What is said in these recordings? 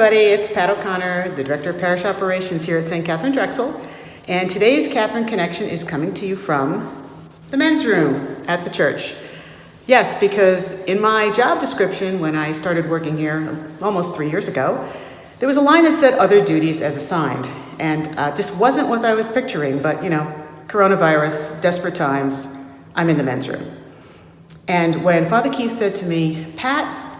everybody, it's Pat O'Connor, the Director of Parish Operations here at St. Catherine Drexel, and today's Katharine Connection is coming to you from the men's room at the church. Yes, because in my job description when I started working here almost 3 years ago, there was a line that said other duties as assigned, and this wasn't what I was picturing, but coronavirus, desperate times, I'm in the men's room. And when Father Keith said to me, Pat,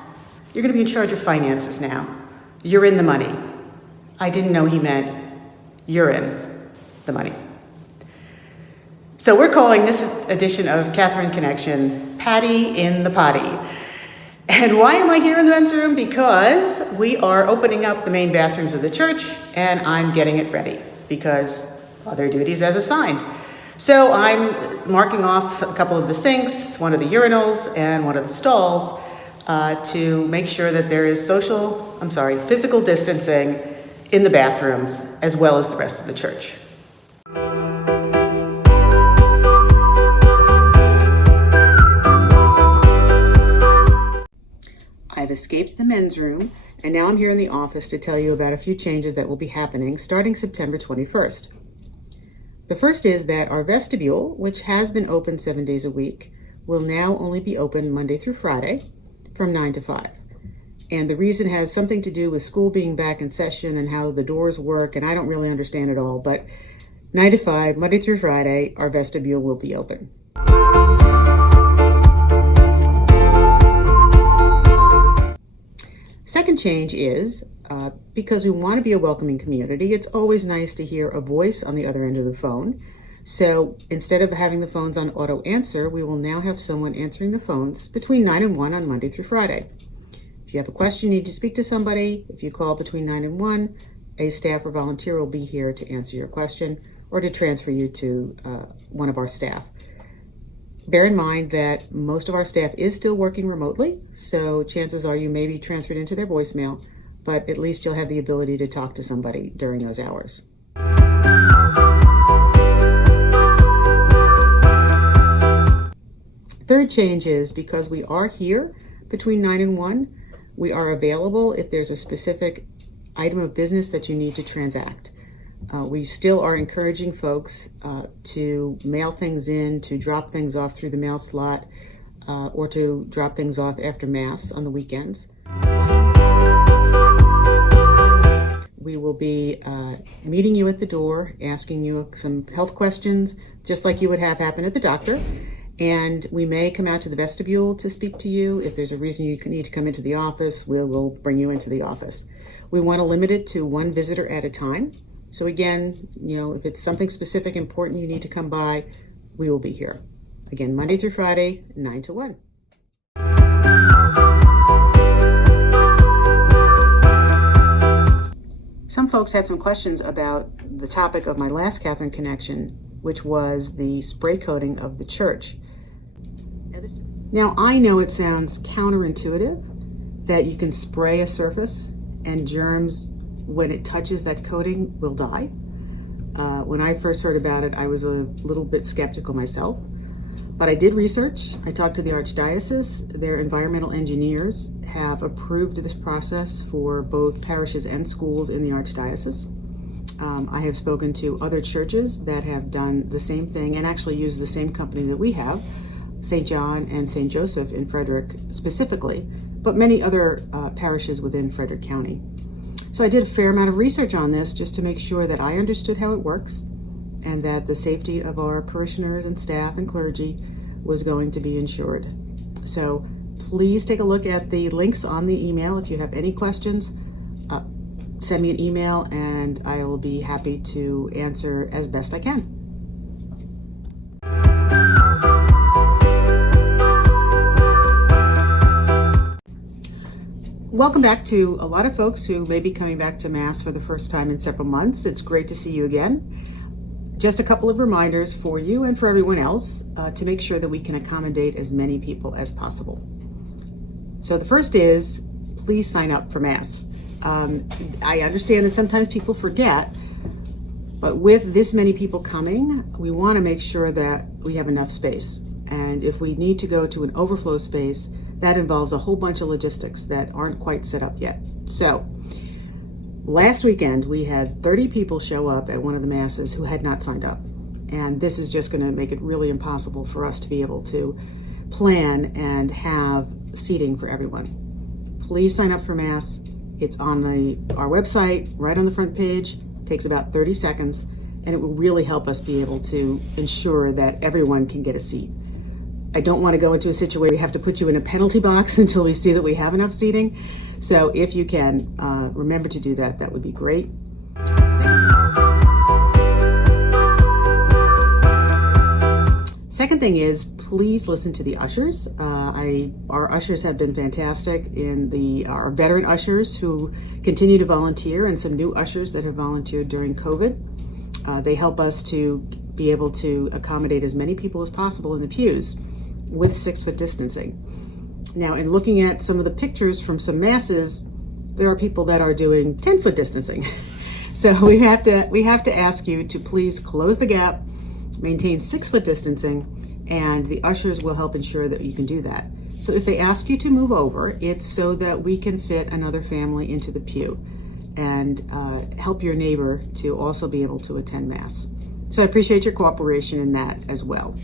you're going to be in charge of finances now. You're in the money. I didn't know he meant you're in the money. So we're calling this edition of Katharine Connection, Patty in the Potty. And why am I here in the men's room? Because we are opening up the main bathrooms of the church and I'm getting it ready because other duties as assigned. So I'm marking off a couple of the sinks, one of the urinals and one of the stalls to make sure that there is physical distancing in the bathrooms as well as the rest of the church. I've escaped the men's room and now I'm here in the office to tell you about a few changes that will be happening starting September 21st. The first is that our vestibule, which has been open 7 days a week, will now only be open Monday through Friday from 9 to 5. And the reason has something to do with school being back in session and how the doors work, and I don't really understand it all, but 9 to 5, Monday through Friday, our vestibule will be open. Second change is, because we want to be a welcoming community, it's always nice to hear a voice on the other end of the phone. So instead of having the phones on auto answer, we will now have someone answering the phones between 9 and 1 on Monday through Friday. If you have a question, you need to speak to somebody, if you call between 9 and 1, a staff or volunteer will be here to answer your question or to transfer you to one of our staff. Bear in mind that most of our staff is still working remotely, so chances are you may be transferred into their voicemail, but at least you'll have the ability to talk to somebody during those hours. Third change is because we are here between 9 and 1, we are available if there's a specific item of business that you need to transact. We still are encouraging folks to mail things in, to drop things off through the mail slot, or to drop things off after Mass on the weekends. We will be meeting you at the door, asking you some health questions, just like you would have happen at the doctor. And we may come out to the vestibule to speak to you. If there's a reason you need to come into the office, we'll bring you into the office. We want to limit it to one visitor at a time. So again, if it's something specific, important, you need to come by, we will be here. Again, Monday through Friday, 9 to 1. Some folks had some questions about the topic of my last Katharine Connection, which was the spray coating of the church. Now, I know it sounds counterintuitive that you can spray a surface and germs, when it touches that coating, will die. When I first heard about it, I was a little bit skeptical myself, but I did research. I talked to the Archdiocese. Their environmental engineers have approved this process for both parishes and schools in the Archdiocese. I have spoken to other churches that have done the same thing and actually use the same company that we have, St. John and St. Joseph in Frederick specifically, but many other parishes within Frederick County. So I did a fair amount of research on this just to make sure that I understood how it works and that the safety of our parishioners and staff and clergy was going to be ensured. So please take a look at the links on the email. If you have any questions, send me an email and I will be happy to answer as best I can. Welcome back to a lot of folks who may be coming back to Mass for the first time in several months. It's great to see you again. Just a couple of reminders for you and for everyone else to make sure that we can accommodate as many people as possible. So the first is, please sign up for Mass. I understand that sometimes people forget, but with this many people coming, we want to make sure that we have enough space. And if we need to go to an overflow space, that involves a whole bunch of logistics that aren't quite set up yet. So Last weekend, we had 30 people show up at one of the masses who had not signed up. And this is just going to make it really impossible for us to be able to plan and have seating for everyone. Please sign up for Mass. It's on our website, right on the front page. It takes about 30 seconds, and it will really help us be able to ensure that everyone can get a seat. I don't want to go into a situation where we have to put you in a penalty box until we see that we have enough seating. So if you can, remember to do that. That would be great. Second thing is, please listen to the ushers. Our ushers have been fantastic our veteran ushers who continue to volunteer, and some new ushers that have volunteered during COVID. They help us to be able to accommodate as many people as possible in the pews with 6-foot distancing. Now, in looking at some of the pictures from some masses, there are people that are doing 10-foot distancing. So we have to ask you to please close the gap, maintain 6-foot distancing, and the ushers will help ensure that you can do that. So if they ask you to move over, it's so that we can fit another family into the pew and help your neighbor to also be able to attend Mass. So I appreciate your cooperation in that as well.